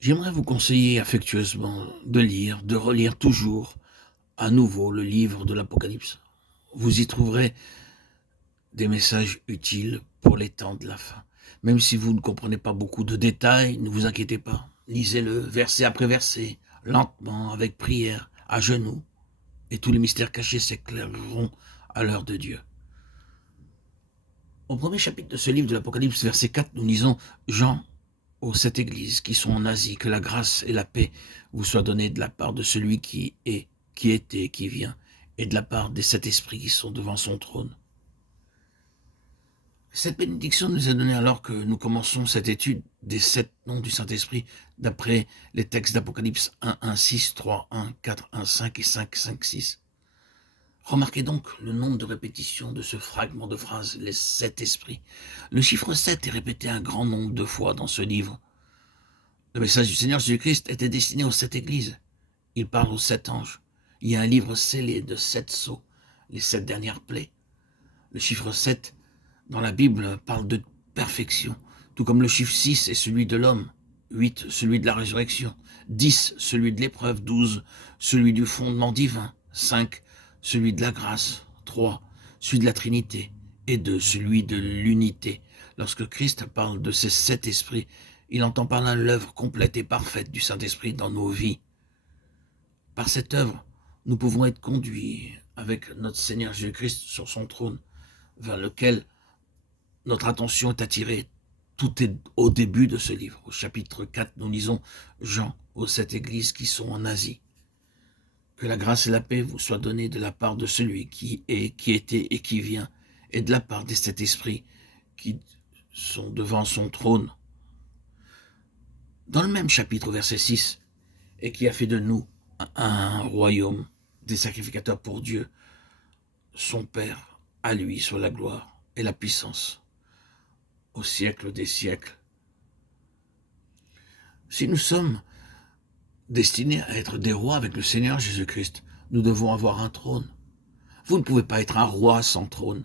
J'aimerais vous conseiller affectueusement de lire, de relire toujours à nouveau le livre de l'Apocalypse. Vous y trouverez des messages utiles pour les temps de la fin. Même si vous ne comprenez pas beaucoup de détails, ne vous inquiétez pas. Lisez-le verset après verset, lentement, avec prière, à genoux, et tous les mystères cachés s'éclaireront à l'heure de Dieu. Au premier chapitre de ce livre de l'Apocalypse, verset 4, nous lisons Jean aux 7 églises qui sont en Asie, que la grâce et la paix vous soient données de la part de celui qui est, qui était et qui vient, et de la part des 7 esprits qui sont devant son trône. Cette bénédiction nous est donnée alors que nous commençons cette étude des 7 noms du Saint-Esprit d'après les textes d'Apocalypse 1, 1, 6, 3, 1, 4, 1, 5 et 5, 5, 6. Remarquez donc le nombre de répétitions de ce fragment de phrase, les 7 esprits. Le chiffre 7 est répété un grand nombre de fois dans ce livre. Le message du Seigneur Jésus-Christ était destiné aux 7 églises. Il parle aux 7 anges. Il y a un livre scellé de 7 sceaux, les 7 dernières plaies. Le chiffre 7 dans la Bible parle de perfection, tout comme le chiffre 6 est celui de l'homme, 8 celui de la résurrection, 10 celui de l'épreuve, 12 celui du fondement divin, 5 celui de la grâce, 3 celui de la Trinité, et 2 celui de l'unité. Lorsque Christ parle de ces 7 esprits, il entend par là l'œuvre complète et parfaite du Saint-Esprit dans nos vies. Par cette œuvre, nous pouvons être conduits avec notre Seigneur Jésus-Christ sur son trône, vers lequel notre attention est attirée. Tout est au début de ce livre. Au chapitre 4, nous lisons Jean aux 7 églises qui sont en Asie. Que la grâce et la paix vous soient données de la part de celui qui est, qui était et qui vient, et de la part des 7 esprits qui sont devant son trône. Dans le même chapitre, verset 6, et qui a fait de nous un royaume des sacrificateurs pour Dieu, son Père, à lui soit la gloire et la puissance au siècle des siècles. Si nous sommes destinés à être des rois avec le Seigneur Jésus-Christ, nous devons avoir un trône. Vous ne pouvez pas être un roi sans trône.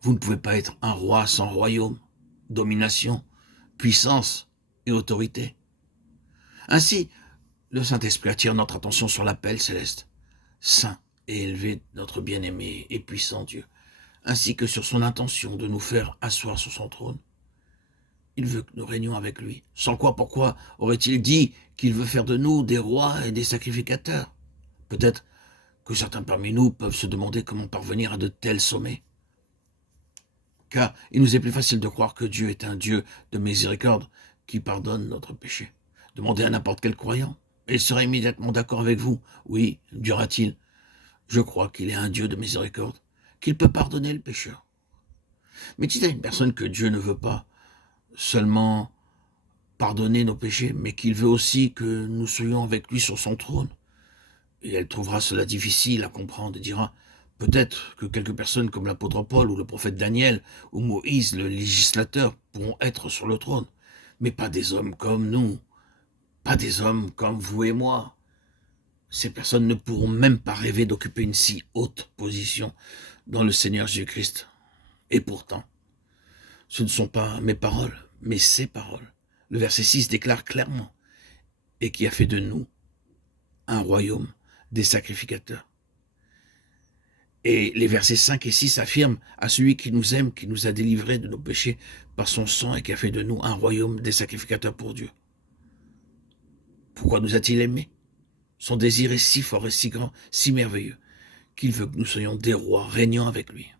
Vous ne pouvez pas être un roi sans royaume, domination, puissance et autorité. Ainsi, le Saint-Esprit attire notre attention sur l'appel céleste, saint et élevé notre bien-aimé et puissant Dieu, ainsi que sur son intention de nous faire asseoir sur son trône. Il veut que nous régnions avec lui. Sans quoi, pourquoi aurait-il dit qu'il veut faire de nous des rois et des sacrificateurs? Peut-être que certains parmi nous peuvent se demander comment parvenir à de tels sommets. Car il nous est plus facile de croire que Dieu est un Dieu de miséricorde qui pardonne notre péché. Demandez à n'importe quel croyant, et il sera immédiatement d'accord avec vous. Oui, dira-t-il, je crois qu'il est un Dieu de miséricorde, qu'il peut pardonner le pécheur. Mais dites à une personne que Dieu ne veut pas seulement pardonner nos péchés, mais qu'il veut aussi que nous soyons avec lui sur son trône. Et elle trouvera cela difficile à comprendre et dira, peut-être que quelques personnes comme l'apôtre Paul ou le prophète Daniel ou Moïse, le législateur, pourront être sur le trône, mais pas des hommes comme nous, pas des hommes comme vous et moi. Ces personnes ne pourront même pas rêver d'occuper une si haute position dans le Seigneur Jésus-Christ. Et pourtant, ce ne sont pas mes paroles, mais ses paroles. Le verset 6 déclare clairement, et qui a fait de nous un royaume des sacrificateurs. Et les versets 5 et 6 affirment à celui qui nous aime, qui nous a délivrés de nos péchés par son sang et qui a fait de nous un royaume des sacrificateurs pour Dieu. Pourquoi nous a-t-il aimés? Son désir est si fort et si grand, si merveilleux, qu'il veut que nous soyons des rois régnant avec lui.